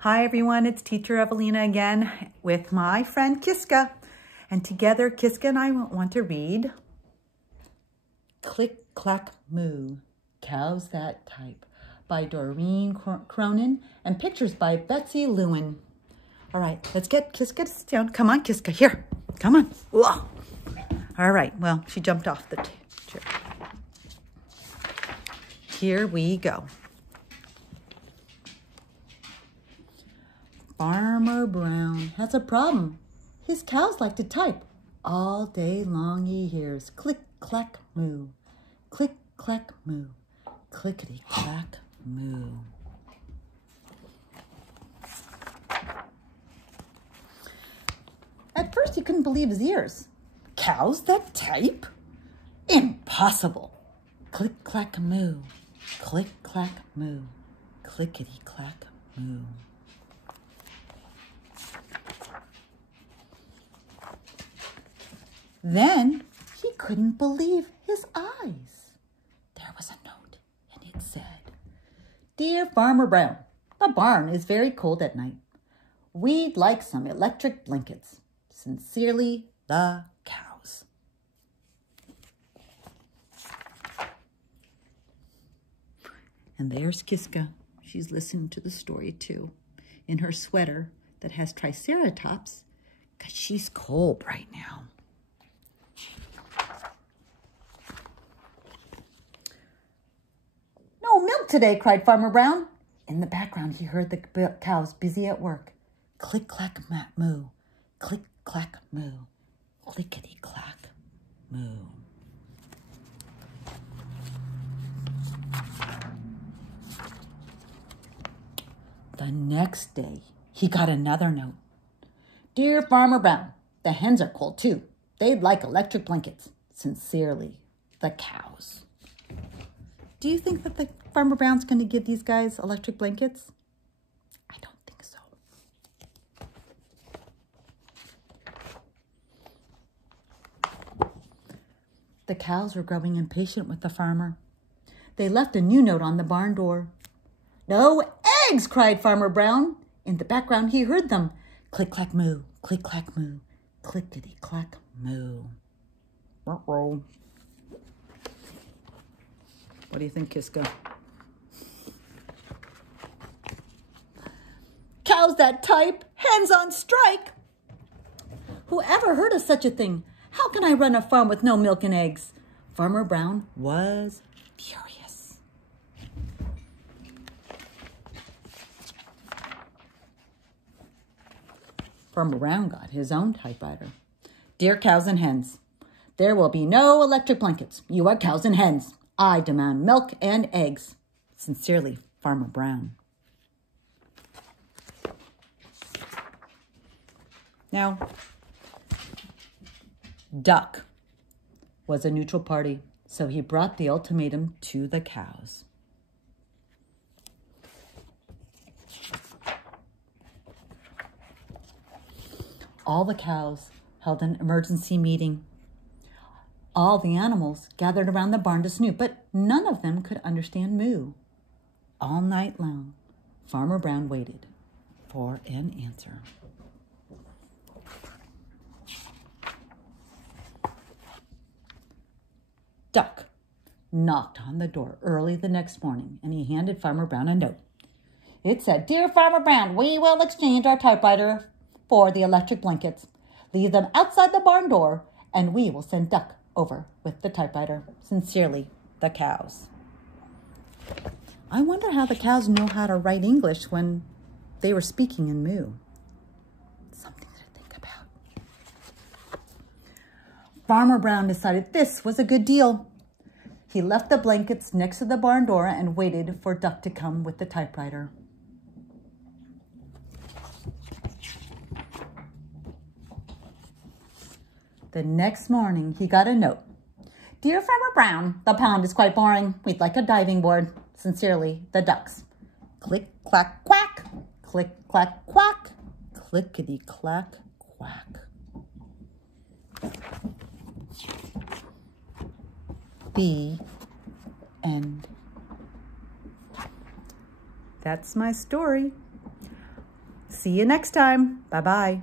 Hi everyone, it's Teacher Evalynna again with my friend Kiska. And together, Kiska and I want to read Click, Clack, Moo, Cows That Type by Doreen Cronin and pictures by Betsy Lewin. All right, let's get Kiska to sit down. Come on, Kiska, here, come on. Whoa. All right, well, she jumped off the chair. Here we go. Farmer Brown has a problem. His cows like to type. All day long he hears click, clack, moo. Click, clack, moo. Clickety, clack, moo. At first he couldn't believe his ears. Cows that type? Impossible. Click, clack, moo. Click, clack, moo. Clickety, clack, moo. Then he couldn't believe his eyes. There was a note, and it said, "Dear Farmer Brown, the barn is very cold at night. We'd like some electric blankets. Sincerely, the cows." And there's Kiska. She's listening to the story too, in her sweater that has triceratops, because she's cold right now. "No milk today," cried Farmer Brown. In the background, he heard the cows busy at work. Click, clack, moo. Click, clack, moo. Clickety, clack, moo. The next day, he got another note. "Dear Farmer Brown, the hens are cold too. They'd like electric blankets. Sincerely, the cows." Do you think that the Farmer Brown's going to give these guys electric blankets? I don't think so. The cows were growing impatient with the farmer. They left a new note on the barn door. "No eggs!" cried Farmer Brown. In the background, he heard them. Click, clack, moo. Click, clack, moo. Clickety, clack, moo. Ruh-roh. What do you think, Kiska? Cows that type, hens on strike. Whoever heard of such a thing? How can I run a farm with no milk and eggs? Farmer Brown was furious. Farmer Brown got his own typewriter. "Dear cows and hens, there will be no electric blankets. You are cows and hens. I demand milk and eggs. Sincerely, Farmer Brown." Now, Duck was a neutral party, so he brought the ultimatum to the cows. All the cows held an emergency meeting. All the animals gathered around the barn to snoop, but none of them could understand moo. All night long, Farmer Brown waited for an answer. Duck knocked on the door early the next morning, and he handed Farmer Brown a note. It said, "Dear Farmer Brown, we will exchange our typewriter for the electric blankets. Leave them outside the barn door, and we will send Duck over with the typewriter. Sincerely, the cows." I wonder how the cows know how to write English when they were speaking in moo. Something to think about. Farmer Brown decided this was a good deal. He left the blankets next to the barn door and waited for Duck to come with the typewriter. The next morning, he got a note. "Dear Farmer Brown, the pond is quite boring. We'd like a diving board. Sincerely, the ducks." Click, clack, quack. Click, clack, quack. Clickety, clack, quack. The end. That's my story. See you next time. Bye-bye.